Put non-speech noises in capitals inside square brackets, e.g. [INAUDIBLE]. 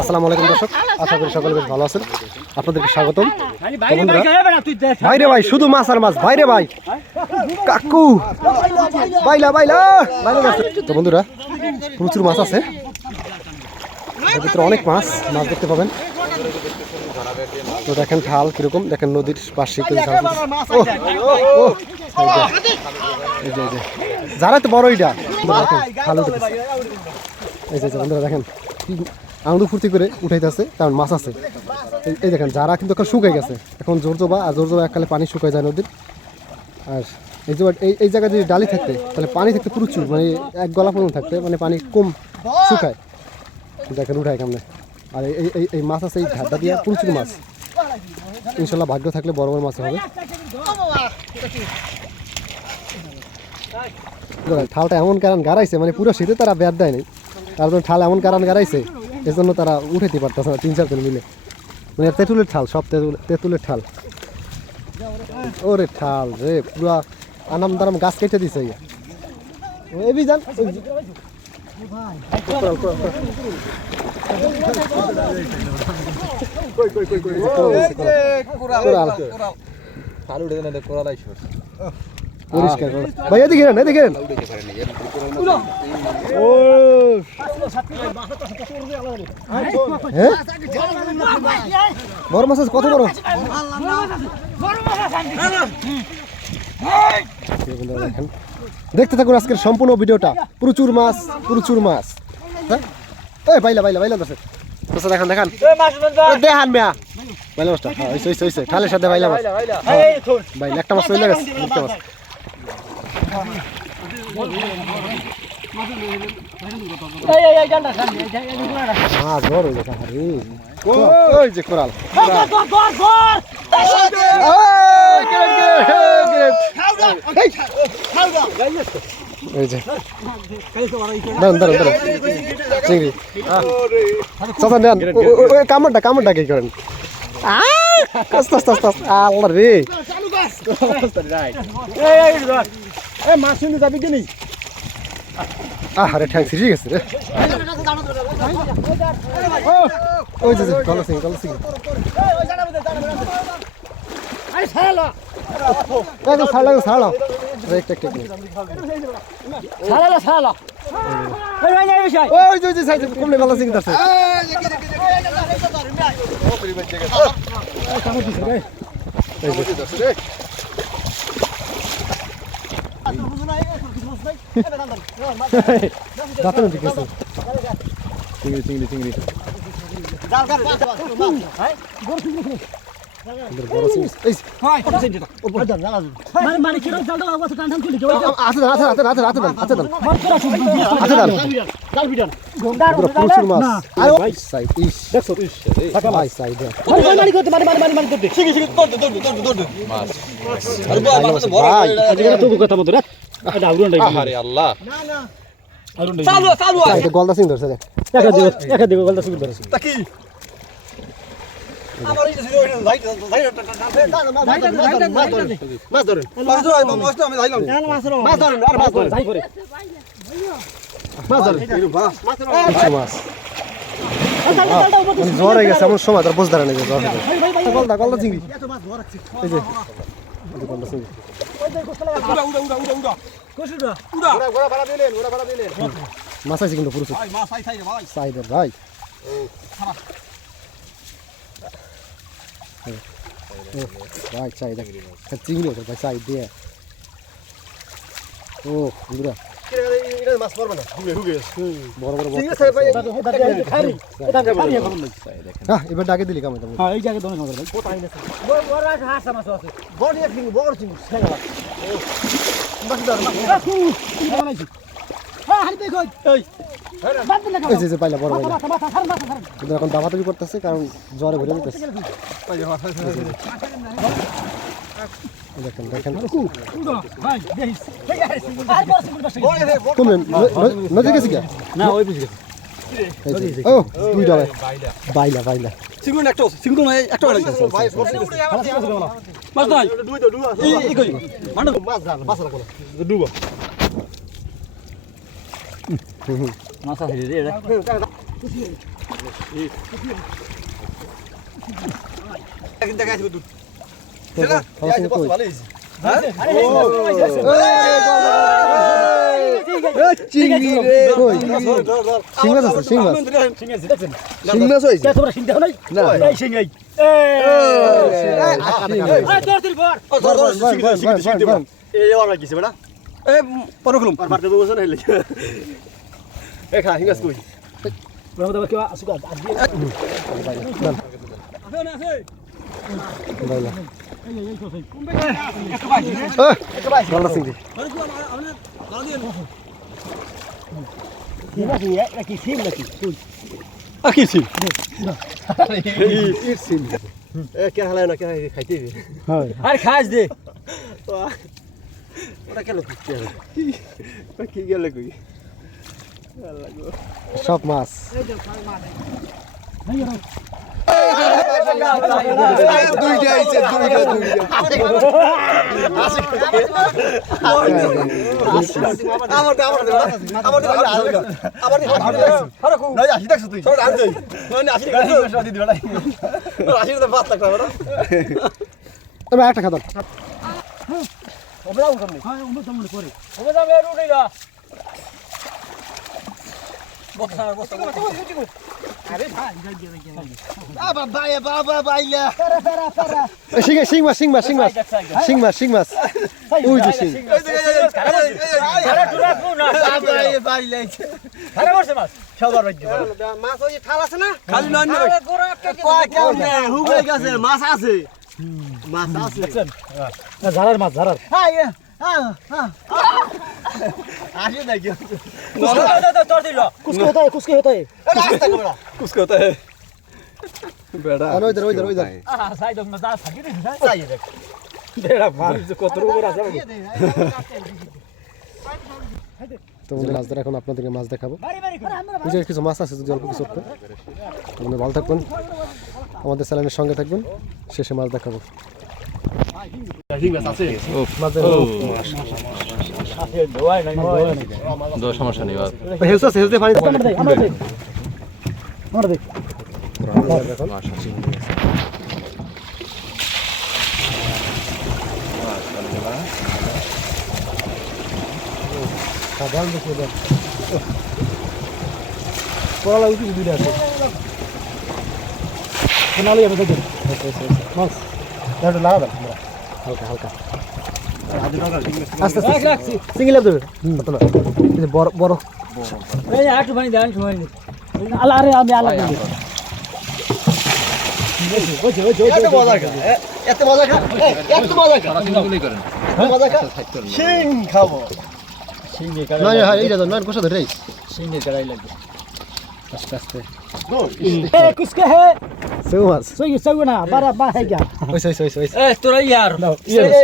আসসালামু আলাইকুম দর্শক আশা করি সকলে বেশ ভালো আছেন। আপনাদেরকে স্বাগতম। বন্ধুরা, ভাইরে ভাই শুধু মাছ আর মাছ ভাইরে ভাই। কাকু বাইলা বাইলা বাইলা। তো বন্ধুরা প্রচুর মাছ আছে। ভিতরে অনেক মাছ মাছ দেখতে পাবেন। তো দেখেন ঢাল কীরকম দেখেন নদীর পাশে। যারা তো বড় এটা ভালো এই এই যে, বন্ধুরা দেখেন আনন্দ ফুর্তি করে উঠাইতেছে কারণ মাছ আছে। এই- দেখেন যারা কিন্তু এখন শুকাই গেছে এখন জোর জোবা আর জোর জোবা এককালে পানি শুকায় যায় নদীর। আর এই যে এই এই জায়গায় যদি ডালি থাকতে তাহলে পানি থাকতে প্রচুর মানে এক গলা পর্যন্ত থাকতে মানে পানি কম শুকায়। দেখেন উঠায় কেমনে আর এই এই এই মাছ আছে এই ঢাড্ডা দিয়ে প্রচুর মাছ ইনশাল্লাহ ভাগ্য থাকলে বড় বড় মাছ হবে ঠালটা এমন কারণ গাড়াইছে মানে পুরো শীতে তারা ব্যাট দেয় নাই তার জন্য ঠাল এমন কারণ গাড়াইছে এর জন্য তারা উঠাইতে পারতেছে না তিন চারজন মিলে মানে তেঁতুলের ঠাল সব তেঁতুল তেঁতুলের ঠাল ওরে ঠাল রে পুরা আনাম দারাম গাছ কেটে দিছে ইয়া এবি যান পরিষ্কার করো। ভাই এদিকে নেন এদিকে নেন বড় কত বড়? দেখেন। দেখতে থাকুন আজকের সম্পূর্ণ ভিডিওটা। প্রচুর মাছ প্রচুর মাছ। হ্যাঁ? এই বাইলা বাইলা বাইলা দর্শক দর্শক দেখান দেখান। এই দেখান মিয়া। বাইলা মাছটা। হ্যাঁ হইছে হইছে হইছে। ঠালের সাথে বাইলা মাছ। বাইলা একটা মাছ চলে গেছে। একটা মাছ। হয়ে ওই যে কোরাল। এই, যে কি করেন আস্তে আস্তে আস্তে আস্তে আল্লাহ রে আরে ঠ্যাং সিরিয়ে গেছে রে ওই যে যে, গলা সিং গলা সিং একদম ছাড় লাগো ছাড় একটা একটা ওই যে ওই যে সাইডে কমলে গলা সিং আছে দাঁতে না ঠিক আছে চিংড়ি চিংড়ি চিংড়ি সুন্দর বড় চিংড়ি এই আছে দান আছে আছে আছে আছে দান আছে দান আছে দান পুরো প্রচুর মাছ আরে ভাই সাইড ইস দেখছ ইস ভাই সাইড ভাই আরে আল্লাহ সাইডে গলদা সিং ধরছে জ্বর হয়ে গেছে এমন সময় তার বুঝতে যে জ্বর গলদা গলদা চিংড়ি এই যে গলদা চিংড়ি মাছ আছে কিন্তু প্রচুর সাইডের ভাই ভাই সাইড চিংড়ি আছে ভাই সাইড দিয়ে ও বন্ধুরা হ্যাঁ এবার ডাকে দিলি কামাই এই যে যে পাইলা বড় পাইলা এখন দাবাদাবি করতেছে কারণ জ্বরে ভরে যেতেছে দেখেন দেখেন নদী গেছি না ওই বুঝে এই ও দুইটা ভাই বাইলা বাইলা সিঙ্গুল একটা সিঙ্গুল নাই একটা মাছ নাই আছে কই মাছ মাছ হইছে তোমরা সিং [LAUGHS] দেখো নাই না এই সিং এই তোর দিল পর ধর ধর বান, বান, বান, বান, বান। এই ওরা কিছে বেটা এ পরকুলুম মারতে বসে না হেলে এ খা হিঙ্গাস কই বড় দাও কি আসুকা আদি বাইলা এই এই তো সেই এ ভালো চিংড়ি কি নাকি নাকি সিং নাকি আকিছি ইট চিংড়ি এ কে হালায় না কে খাইতে হয় আর খাস দে ওটা কেন খুঁজছে কি গেলে কই? সব মাছ। দুইটা আইছে দুইটা দুইটা। একটা খাবার হ্যাঁ উমে সামনে করে বসা আরে ভাই যাই যাই যাই বাবা বাবা মাছ ওই যে কো না। বাবা ভাইলা আরে বসে মাছ। সবার ভাই মাছ। ওই থাল আছে না? খালি নয় না। কয় কেমন? হুগে গেছে মাছ আছে। মাছ আছে। ঝাড়ার মাছ ঝাড়ার। তো বন্ধুরা আজ এখন আপনাদেরকে মাছ দেখাবো। কিছু মাছ আছে জল অল্প কিছু ভালো থাকবেন। আমাদের চ্যানেলের সঙ্গে থাকবেন শেষে মাছ দেখাবো। নাই নেই বাস হেলস আছে আমি দেখি মাছ একটু লাগা আমরা হালকা হালকা আস্তে আস্তে সিঙ্গেল আপ দেবে যে বড় বড় এই আটু পানি দেন সময় নেই আল্লাহ আরে আমি আল্লাহ দিই এত মজা খা এত মজা খা এত মজা খা মজা খা শিং খাব সিঙ্গে না না হ্যাঁ এইটা তো না কোষা ধরে সিঙ্গে করাই লাগবে আস্তে আস্তে এ কুসকে হে মাছ সই সই না বারা বা হে গয়া ওইস ওইস ওইস ওইস এ তোরা ইয়ার ইয়ে